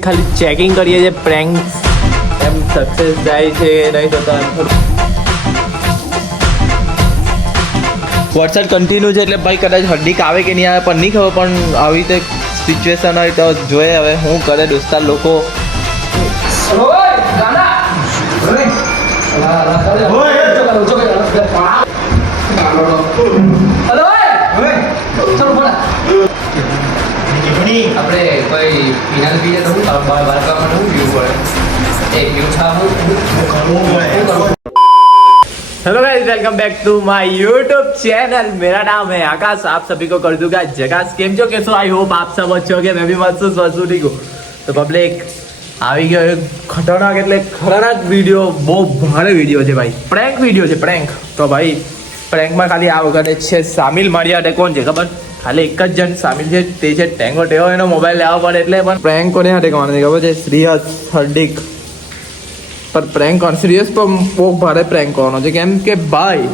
public ખાલી checking કરીએ છીએ પ્રેન્ક એમ સક્સેસ જાય છે નહીં થતા વરસાદ કન્ટિન્યુ છે એટલે ભાઈ કદાચ હર્ડિક આવે કે નહીં આવે પણ નહીં ખબર પણ આવી રીતે સિચ્યુએશન હોય તો જોઈએ હવે શું કરે દોસ્તાર લોકો આપણે કોઈ ફિનાલ પીએ તો બાળકામાં શું પીવું પડે એક hello guys welcome back to my YouTube channel मेरा नाम है आकाश आप सभी को कर दूंगा जगास केम जो कैसो आई होप आप सब अच्छे होंगे मैं भी मस्त हूँ ठीक हूँ तो पब्लिक આવી ગયો એક ખતરનાક વિડીયો બહુ ભારે વિડીયો છે ભાઈ પ્રેન્ક વિડીયો છે પ્રેન્ક તો ભાઈ પ્રેન્કમાં ખાલી આ વખતે છે સામિલ મારી હાથે કોણ છે ખબર ખાલી એક જ જણ સામિલ છે તે છે ટેંગો ટેવો એનો મોબાઈલ લેવા પડે એટલે પણ પ્રેન્ક કોને હાથે કરવાનો છે ખબર છે શ્રીહર્ષ હર્ડિક પર પ્રેન્ક સિરિયસ પણ બહુ ભારે પ્રેન્ક કરવાનો છે કેમ કે ભાઈ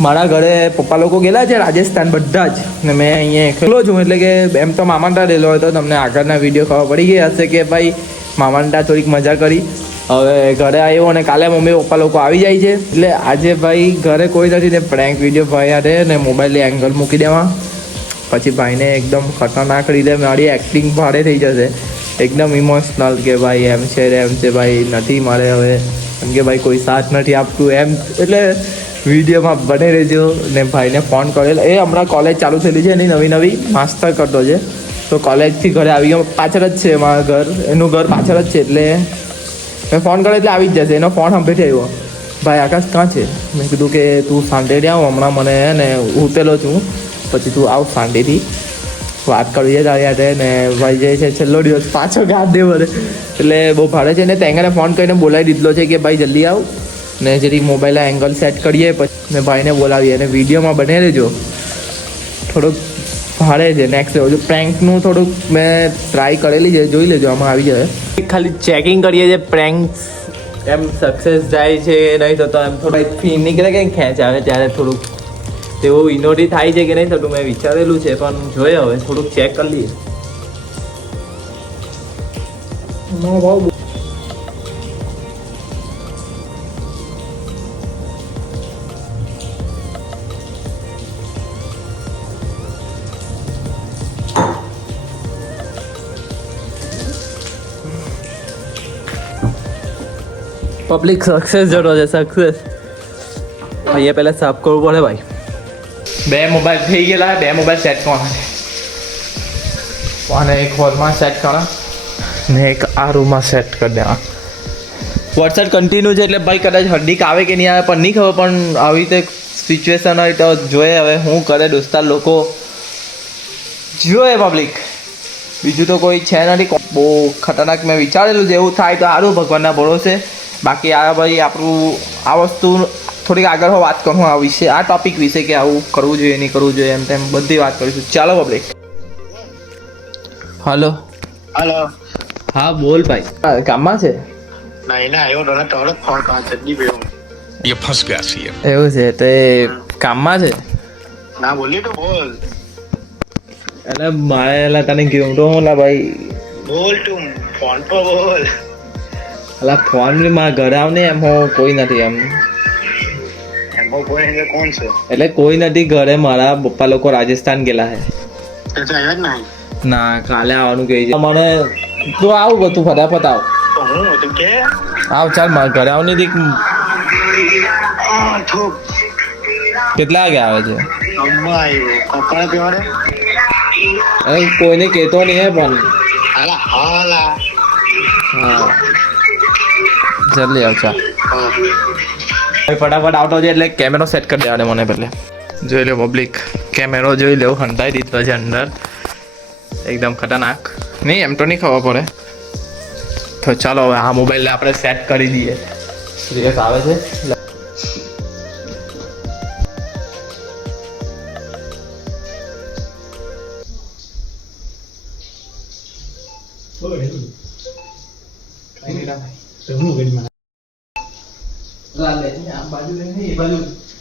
મારા ઘરે પપ્પા લોકો ગયેલા છે રાજસ્થાન બધા જ ને મેં અહીંયા એકલો છું એટલે કે એમ તો મામાનતા રહેલો હોય તો તમને આગળના વિડીયો ખબર પડી ગઈ હશે કે ભાઈ મામાનતા થોડીક મજા કરી હવે ઘરે આવ્યો અને કાલે મમ્મી પપ્પા લોકો આવી જાય છે એટલે આજે ભાઈ ઘરે કોઈ નથી ને પ્રેન્ક વિડીયો ભાઈ હાથે ને મોબાઈલની એંગલ મૂકી દેવા પછી ભાઈને એકદમ ખતરનાક રીતે મારી એક્ટિંગ ભારે થઈ જશે એકદમ ઇમોશનલ કે ભાઈ એમ છે ભાઈ નથી મારે હવે એમ કે ભાઈ કોઈ સાથ નથી આપતું એમ એટલે વિડીયોમાં બને રહેજો ને ભાઈને ફોન કરેલો એ હમણાં કોલેજ ચાલુ થયેલી છે એની નવી માસ્ટર કરતો છે તો કોલેજથી ઘરે આવી ગયો પાછળ જ છે મારા ઘર એનું ઘર પાછળ જ છે એટલે મેં ફોન કર્યો એટલે આવી જ જશે એનો ફોન સાંભળીથી આવ્યો ભાઈ આકાશ ક્યાં છે મેં કીધું કે તું શાંતિથી આવ હમણાં મને ને ઉતેલો છું પછી તું આવ શાંતિથી વાત કરવી છે તારી હાથે ને ભાઈ જે છે છેલ્લો દિવસ પાછો ગાઢ દે બધે એટલે બહુ ભાડે છે ને તેંગાને ફોન કરીને બોલાવી દીધલો છે કે ભાઈ જલ્દી આવ ને જેથી મોબાઈલ એંગલ સેટ કરીએ પછી મેં ભાઈને બોલાવીએ અને વિડીયોમાં બને રહેજો થોડુંક ભાડે છે નેક્સ્ટ લેવલ પ્રેન્કનું થોડુંક મેં ટ્રાય કરેલી છે જોઈ લેજો આમાં આવી જાય ખાલી ચેકિંગ કરીએ છીએ પ્રેન્ક એમ સક્સેસ જાય છે નહીં થતો એમ થોડું ફી નીકળે કે ખેંચ આવે ત્યારે થોડુંક તેવું ઇનોટી થાય છે કે નહીં થતું મેં વિચારેલું છે પણ જોઈએ હવે થોડુંક ચેક કરી લઈએ પબ્લિક સક્સેસ જતો છે સક્સેસ અહીંયા પહેલાં સાફ કરવું પડે ભાઈ બે મોબાઈલ થઈ ગયેલા બે મોબાઈલ સેટ કરવાના અને એક હોલમાં સેટ કરવા ને એક આ રૂમમાં સેટ કરી દેવા વરસાદ કન્ટિન્યુ છે એટલે ભાઈ કદાચ હર્ડિક આવે કે નહીં આવે પણ નહીં ખબર પણ આવી રીતે સિચ્યુએશન હોય તો જોઈએ હવે શું કરે દોસ્તાર લોકો જોઈએ પબ્લિક બીજું તો કોઈ છે નથી બહુ ખતરનાક મેં વિચારેલું છે એવું થાય તો સારું ભગવાનના ભરોસે બાકી આ ભાઈ આપણું આ વસ્તુ થોડીક આગળ વાત કરું આ વિશે આ ટોપિક વિશે કે આવું કરવું જોઈએ નહીં કરવું જોઈએ એમ તેમ બધી વાત કરીશું ચાલો પબ્લિક હલો હા બોલ ભાઈ કામમાં છે नहीं ना आयो डोला टोला फोन कहां चड्डी पे हूं ये फंस गया सी એવું છે તો એ કામમાં છે ना बोली तो बोल એટલે મારે એટલે તને કીધું તો હું લા ભાઈ बोल तुम फोन पर बोल એટલે ફોન મારા ઘરે આવ ને એમ હું કોઈ નથી એમ एमो कोई है कौन से એટલે કોઈ નથી ઘરે મારા પપ્પા લોકો રાજસ્થાન ગયેલા છે तो आया नहीं ના કાલે આવવાનું કહે છે મને તું આવું તું ફટાફટ આવ तो हूं तो के આવ ચાલ મારા ઘરે આવની દીક तो કેટલા વાગે આવે છે अम्मा आयो कपड़ा पे मारे અરે કોઈને કહેતો નહીં હે પણ हाला हाला હા જલ્દી આવ ચાલ ફટાફટ આવતો છે એટલે કેમેરો સેટ કરી દેવાનો મને પહેલે જોઈ લો પબ્લિક કેમેરો જોઈ લો હંતાઈ દીધો છે અંદર એકદમ ખતરનાક નહીં એમ તો નહીં ખબર પડે તો ચાલો હવે આ મોબાઈલને આપણે સેટ કરી દઈએ સિરિયસ આવે છે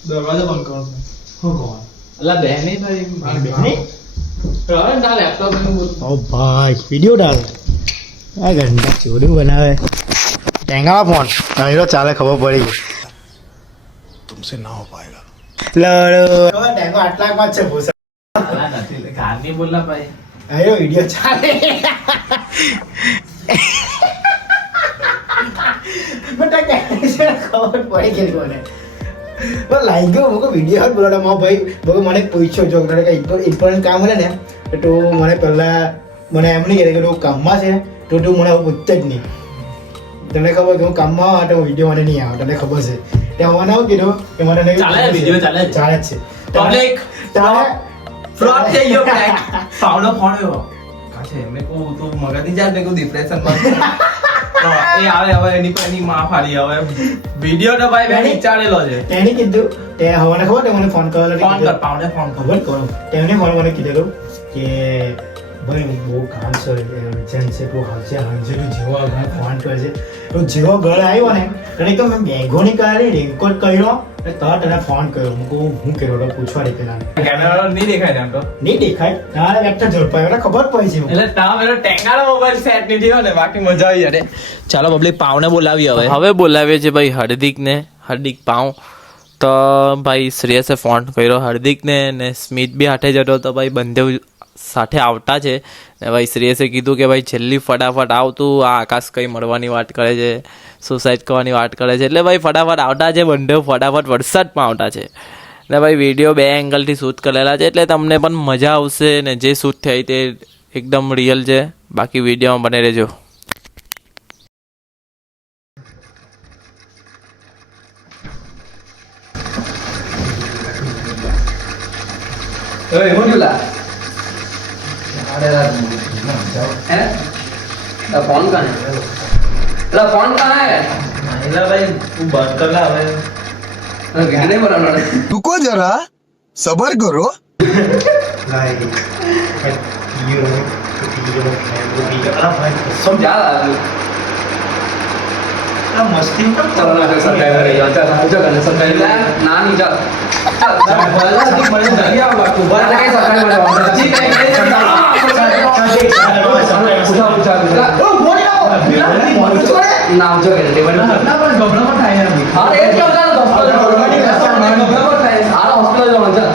દરવાજો બંધ કરો અલા બેન નહીં ભાઈ ओ भाई वीडियो डाल આ ઘંટા ચોરી બનાવે ટેંગામાં ફોન હવે ચાલે ખબર પડી ગઈ तुमसे ना हो पाएगा લડો ટેંગો આટલામાં જ છે ભૂસા ગાની બોલા ભાઈ આયો વિડિયો ચાલે બટા કે ખબર પડી ગઈ કોને પણ લાઈ ગયો મને વિડિયો હાથ બોલાડા માં ભાઈ મને પૂછ્યો જો કે ઇમ્પોર્ટન્ટ કામ હે ને તો મને પહેલા મને એમ નહીં કે તું કામમાં છે તો તું મને પૂછતે જ નહીં તને ખબર કે હું કામમાં આવે તો વિડીયો મને નહીં આવે તને ખબર છે ત્યાં મને આવું કીધું કે મને ચાલે વિડિયો ચાલે જ છે પબ્લિક તારે ફ્રોડ થઈ ગયો પ્રેન્ક પાવડો ફોન આવ્યો કાছে મે કો તો મગજ જાય મે કો ડિપ્રેશન માં તો એ આવે હવે એની પર એની માં ફાડી હવે વિડિયો તો ભાઈ મેં વિચારેલો છે તેની કીધું તે હવાને ખબર તે મને ફોન કરેલો ફોન કર પાવડે ફોન કર ખબર કરો તેને મને કીધેલું કે ભાઈ બહુ કામ છે અર્જન્ટ છે તું હાલશે હાંજે તું જેવો ઘર ફોન કરજે તું જેવો ઘર આવ્યો ને તને તો મેં બેગો ની કાઢી રેનકોટ કર્યો અને તરત તને ફોન કર્યો હું કહું હું કર્યો તો પૂછવા દે પેલા કેમેરા નહીં દેખાય એમ તો નહીં દેખાય તારે একটা ઝડપાયો ને ખબર પડી છે એટલે તા મેરો ટેંગાળો મોબાઈલ સેટ નહીં થયો ને બાકી મજા આવી અરે ચાલો પબ્લિક પાવને બોલાવી હવે બોલાવીએ છે ભાઈ હાર્દિક પાવ તો ભાઈ શ્રેયસે ફોન કર્યો હાર્દિકને ને સ્મિત બી હાથે જતો તો ભાઈ બંને સાથે આવતા છે ને ભાઈ શ્રેયસે કીધું કે ભાઈ છેલ્લી ફટાફટ આવતું આ આકાશ કઈ મળવાની વાત કરે છે સુસાઇડ કરવાની વાત કરે છે એટલે ભાઈ ફટાફટ આવતા છે બંને ફટાફટ વરસાદમાં આવતા છે ને ભાઈ વિડીયો 2 એંગલથી શૂટ કરેલા છે એટલે તમને પણ મજા આવશે ને જે શૂટ થઈ તે એકદમ રિયલ છે બાકી વિડીયોમાં બને રહેજો ઓય મોટલા है तो फोन कहाँ है तो फोन कहाँ है એટલે ભાઈ તું બંધ કર લે હવે तो कहने बोला उन्होंने रुको जरा सबर करो क्या लालू મસ્તી चलो ना कर सकते हैं यार चल जो करने सकते हैं ना नहीं चल चल મને જગ્યા આવવા તું बाहर लगे सकते हैं ठीक है नाम जो है टेबल हाँ ये क्या होता है हॉस्पिटल जाओ चल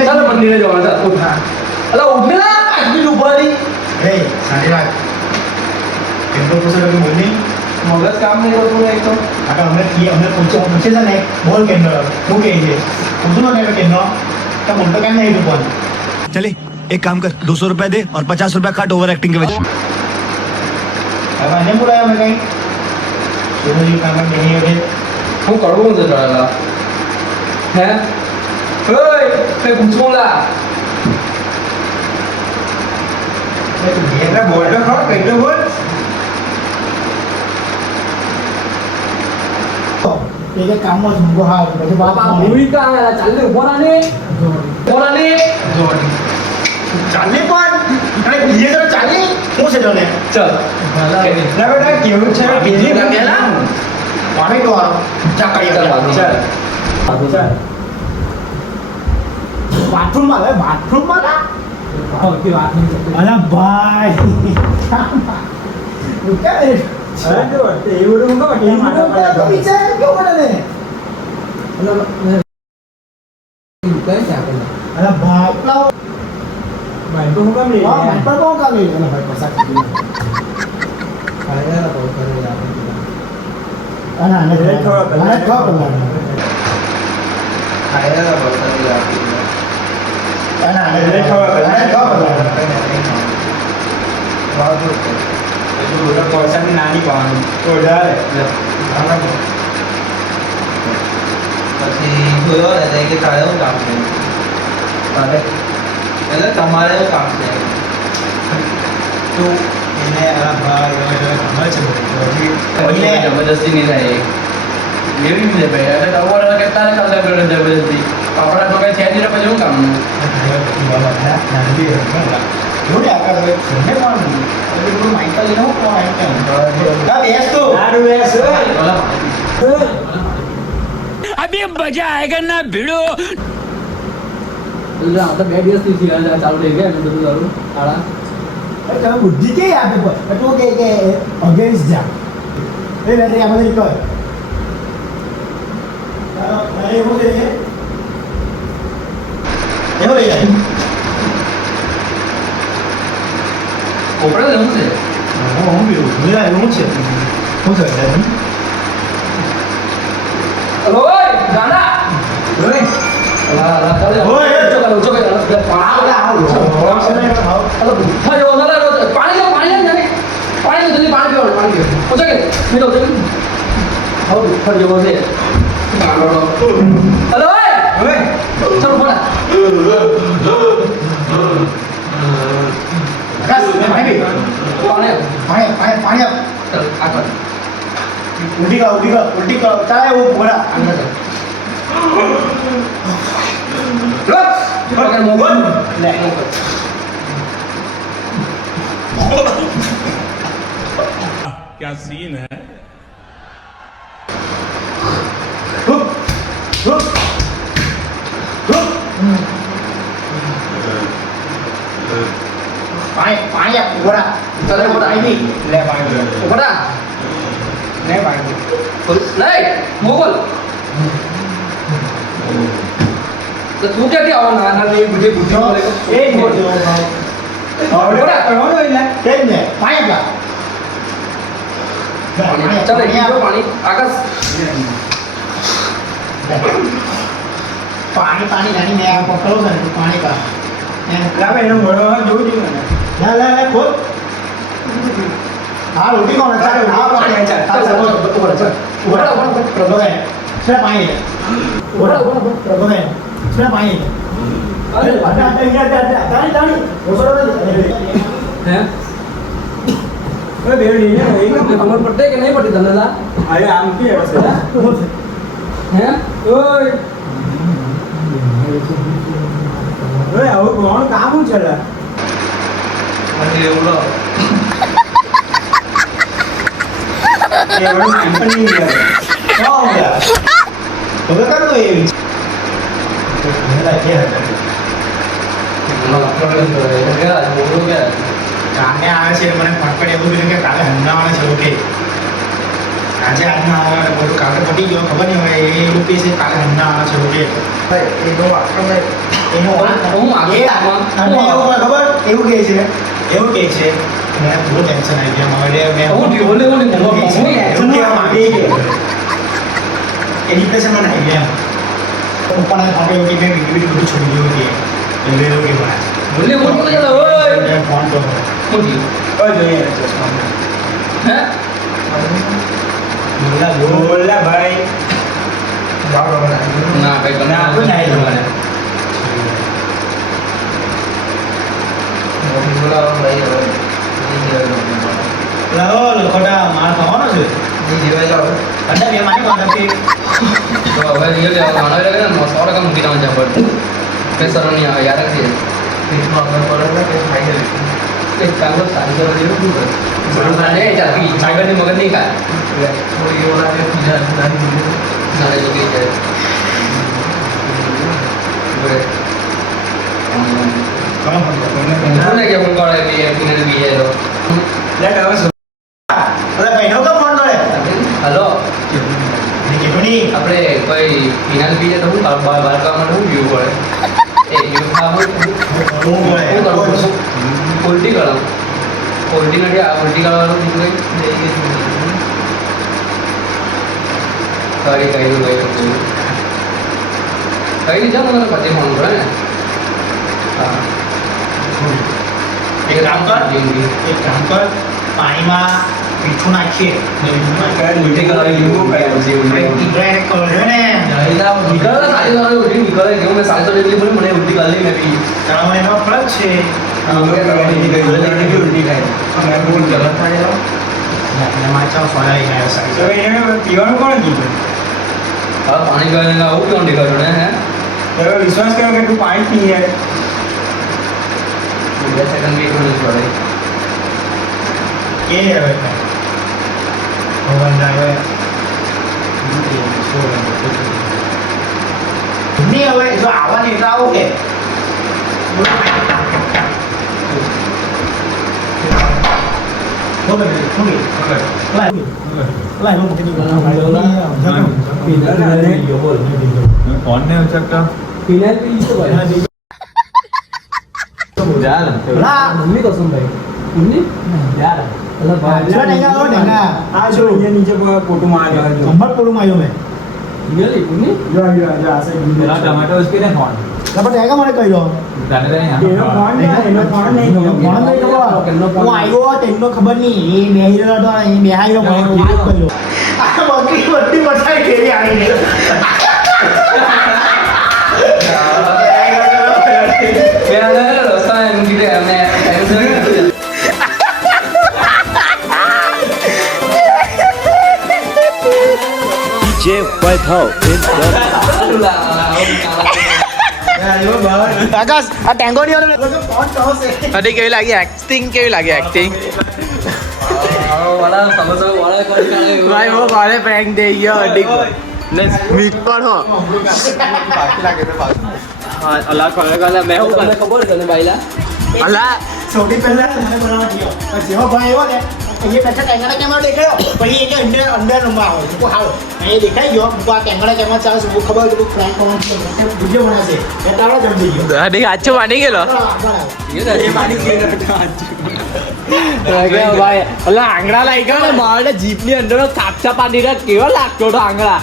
चल मंदिर जाओ चल उठ अरे उठने ना आदमी डूबारी मगज काम नहीं करतो एक तो પૂછે છે ને બોલ કેન્દ્ર હું કહે છે પૂછું ને કેન્દ્ર તો બોલતો કેમ નહીં તું પણ चले एक काम कर 200 रुपए दे और 50 रुपए काट ओवर एक्टिंग के वजह હવે એને બોલાયા મેં કઈ સુરજી કામ નહીં હવે હું કરવું છે તારા હે ઓય તે પૂછોલા એટલે બોલ તો ખરો કઈ તો બોલ એ કામમાં જુંગો હા પછી બાપ મૂવી કા આયા ચાલે ઉભો રાને ચાલે પણ અરે બીજે તો ચાલે હું છે તને ચલ ના બેટા કેવું છે બીજી કેલા પાણી તો ચાકડી ચલ ચાલ બાથરૂમમાં હવે બાથરૂમમાં ના અલા ભાઈ નાની પાણી પછી જોયો ને કે તારે શું કામ છે તારે એટલે તમારે શું કામ છે તો એને આ ભાઈ ખબર છે જબરદસ્તી નહીં થાય એવી છે ભાઈ અરે તમારે કે તારે ચાલતા કરે જબરદસ્તી આપણા તો કઈ છે નહીં પછી શું કામનું अभी मजा आएगा ना भिड़ो એટલે આ તો 2 દિવસથી ચાલુ થઈ ગયા બધું દારૂ આળા તમે બુદ્ધિ કે આપે પણ તું કે અગેન્સ્ટ જા એ બેટરી આમાં નીકળ એવું છે એવું લઈ જાય કોપડા લેવું છે હું મેરા એવું છે હું છે હલો ઓય ગાના ઓય અલા ચાલે ઓય ચો કરો આવો હલો હાયો ના પાણી લે જલ્દી પાણી પીવો ઓછો કે મીઠો છે હાઉ ફરી જવો છે હલો ઓય ચલો બોલા આકાશ પાણી પાણી ચલ આગળ ઉલ્ટી કા ચાલે वो बोला પકડ મોબાઈલ ले क्या सीन है पानी बोला चले बोला ले पानी બોલા ले पानी નહીં મોબાઈલ તો તું ક્યાંથી આવો નાના નહીં બુદ્ધિ બોલે એ બોલો બોલા કરવાનો એટલે કેમ ને પાણી આપલા ચાલે પીવો પાણી આકાશ પાણી નાની મેં પકડો છે ને પાણી કા લાવે એનો મોડો જોઉં છું ને લે ખોલ હા રોટી કોણ ચાલ હા પાણી ચાલ બોલા પ્રભોગન છે પાણી પ્રભોગન છે પાણી અરે તાણી હે ઓય બેડી ને ખબર પડતે કે નહીં પડતી તમને લા અરે આમ કે હશે હે ઓય ઓય આવું કોણ કામ છે લા અરે ઓલો ये बड़ा कंपनी है क्या हो गया तो कर दो ये मेरा क्या है કામે આવે છે મને ફટફટ એવું કીધું કે કાલે હમણાં છે ઓકે આજે આજના આવે બધું કાલે પટી ગયો ખબર નહીં હોય એ એવું કહે છે કાલે હમણાં આવે છે ઓકે એનો હું આગે ખબર એવું કહે છે મને બહુ ટેન્શન આવી ગયા મારે મેં એ ડિપ્રેશનમાં આવી ગયા પપ્પાને ફોટો એવું કે મેં વિડીયો બધું છોડી દીધું કે એવું કે મને ફોન તો જોઈએ હે બોલા ભાઈ ના ભાઈ ના કોઈ નહીં તમારે લાવો લોકોટા માર ખાવાનો છે અંદર બે મારી વાત હતી હવે રિયલ માનવ લાગે ને 100 ટકા મૂકી નામ જબર કે સરણી આવે યાર છે એક કાગળ સારી કરો જેવું શું કરે સરણે ચાપી કાગળની મગજ નહીં કાય થોડી ઓલા કે પૂજા નાને જો કે જાય બરે કોણ કોને કે ફોન કરે કે પીને બીજે તો લે હવે અરે ભાઈનો કા ફોન કરે હેલો ને કે કોની આપણે કોઈ પીને બીજે તો હું બાર કામ માટે હું વ્યૂ પડે એ વ્યૂ ખાવું હું કરે ઉલટી કરો ઉલટી નથી આ ઉલટી કરવાનું બીજું કઈ કઈ નું કઈ કઈ જાવ મને પછી ફોન પડે ને હા એક કામ કર પાણીમાં મીઠું નાખીએ ઉલટી કરાવી લીંબુ કઈ પછી ઉલટી ઈબ્રાહિમ કરજો ને નીકળે સારી સારી ઉલટી નીકળે કેવું મેં 700 જેટલી બોલી મને ઉલટી કરી મેં પી તારા એનો ફરક છે ઉલટી થાય મેં બોલ ગલત થાય માચા ફળાઈ ગયા સાહેબ પીવાનું કોણ કીધું હા પાણી ગળે આવું કેવું નીકળ્યું ને હે હવે વિશ્વાસ કર્યો કે તું પાણી પી જાય 2 સેકન્ડ બી કોણ પડે કે હવે ભગવાન આવે નહીં હવે જો આવવાની એટલે આવું કે ફોન ને ઉચકતા મમ્મી કસમ ભાઈ મમ્મી યાર टमाटो उसके ने फोन મને કહ્યો હું આવ્યો તેનો ખબર નહીં એ બેહી રહ્યો હતો એ બેહાઈ રહ્યો મને વાત કર્યો આ બધી બતાવી કેવી આવી આકાશ આ ટેંગો ની વાળો ફોન કહો છે અરે કેવી લાગી એક્ટિંગ કેવી લાગી એક્ટિંગ ભાઈ वो कौन प्रैंक दे गया अड्डी को ने स्मिक पर हो हां अल्लाह करे मैं हूं ખબર છે ને ભાઈલા अल्लाह સૌથી પહેલા મને બોલાવવા થયો પછી હો ભાઈ આવ્યો ને એ પેલા ટેંગાના કેમેરા દેખાયો પછી એ કે અંદર નંબર આવે તો હાલો એ દેખાઈ ગયો હું આ ટેંગાના કેમેરા ચાલે છે હું ખબર કે ફ્રેન્ક કોણ છે વિડિયો બનાવશે એટલે આવડો જમજી ગયો अरे अच्छो मानी गेलो ભાઈ અલ્લા આંગળા લાગી ગયો ને મારે જીપ ની અંદર કાપચા પાડી રહ્યા કેવો લાગતો હતો આંગળા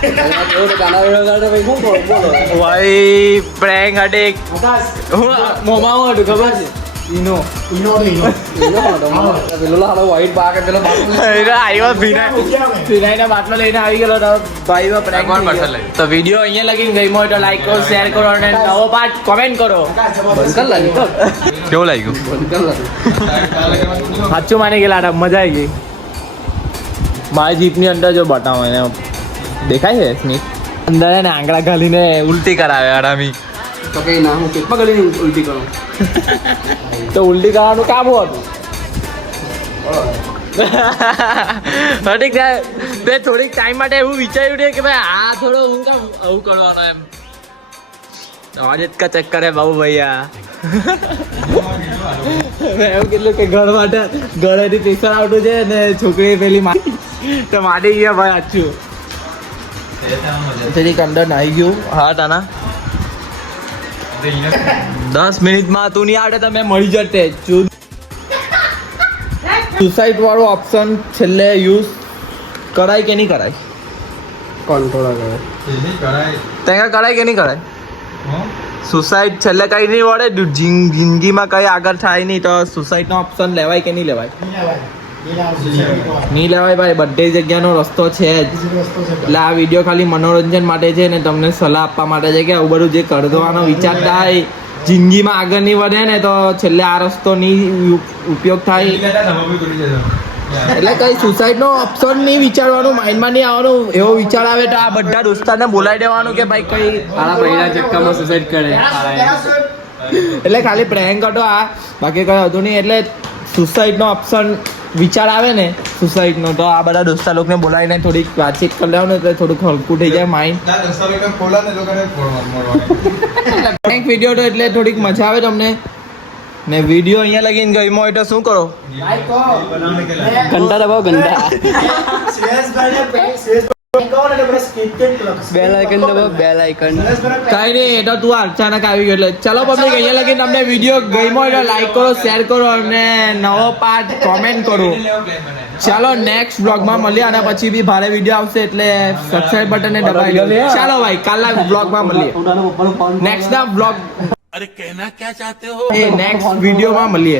ભાઈ પ્રેન્ક અડે હું મોમાં હતું ખબર છે ઈનો આવ્યો વિનાયના બાટલો લઈને આવી ગયેલો તો ભાઈ પ્રેન્ક તો વિડીયો અહીંયા લગીને ગઈ હોય તો લાઈક કરો શેર કરો અને નવો પાર્ટ કોમેન્ટ કરો કેવું લાગ્યું સાચું માની ગયેલા મજા આવી ગઈ મારી જીપની અંદર જો બતાવો એને દેખાય છે સ્મિત અંદર એને આંગળા ઘાલીને ઉલટી કરાવે આરામી તો કઈ ના હું પેટમાં ગળીને ઉલટી કરું તો ઉલટી કરવાનું કામ હતું ઠીક છે તે થોડીક ટાઈમ માટે એવું વિચાર્યું છે કે ભાઈ આ થોડો હું કામ આવું કરવાનો એમ आज का चक्कर है बाबू भैया મેં એવું કીધું કે ઘર માટે ઘરેથી પ્રેશર આવતું છે ને છોકરી પેલી તો માડી ગયા ભાઈ આછું તેથી અંદર નાહી ગયું હા તાના 10 મિનિટમાં તું નહીં આવડે તો મેં મળી જતે સુસાઇડ વાળો ઓપ્શન છેલ્લે યુઝ કરાય કે નહીં કરાય કંટ્રોલ કરે તેના કરાય કે નહીં કરાય સુસાઇડ છેલ્લે કઈ નહીં વળે જિંદગીમાં કઈ આગળ થાય નહીં તો સુસાઇડનો ઓપ્શન લેવાય કે નહીં લેવાય નહીં લેવાય ભાઈ બધી જગ્યાનો રસ્તો છે જ એટલે આ વિડીયો ખાલી મનોરંજન માટે છે ને તમને સલાહ આપવા માટે છે કે આવું બધું જે કરવાનો વિચારતા હોય જિંદગીમાં આગળ નહીં વધે ને તો છેલ્લે આ રસ્તો નહીં ઉપયોગ થાય એટલે કઈ સુસાઇડનો ઓપ્શન નહીં વિચારવાનું માઇન્ડમાં નહીં આવવાનું એવો વિચાર આવે તો આ બધા દોસ્તારને બોલાવી દેવાનું કે ભાઈ કઈ આલા પહેલા ચક્કામાં સુસાઇડ કરે એટલે ખાલી પ્રેન્ક હતો આ બાકી કઈ હતું નહીં એટલે સુસાઇડનો ઓપ્શન વિચાર આવે ને સુસાઇડનો તો આ બધા દોસ્તાર લોકોને બોલાવીને થોડીક વાતચીત કરી લેવાનું એટલે થોડુંક હલકું થઈ જાય માઇન્ડ પ્રેન્ક વિડીયો તો એટલે થોડીક મજા આવે તમને ને વિડીયો અહીંયા લગીને ગઈ હોય તો શું કરો ઘંટા દબાવો ઘંટા બેલ આઇકન દબાવો બેલ આઇકન કઈ નહીં એ તો તું અચાનક આવી ગયો એટલે ચલો પબ્લિક અહીંયા લગીને તમને વિડીયો ગઈ હોય તો લાઈક કરો શેર કરો અને નવો પાર્ટ કોમેન્ટ કરો ચાલો નેક્સ્ટ બ્લોગમાં મળીએ અને પછી બી ભારે વિડીયો આવશે એટલે સબસ્ક્રાઇબ બટન ને દબાવી દો ચાલો ભાઈ કાલના બ્લોગમાં મળીએ નેક્સ્ટ ના બ્લોગ अरे कहना क्या चाहते हो એ નેક્સ્ટ વિડીયોમાં મળીએ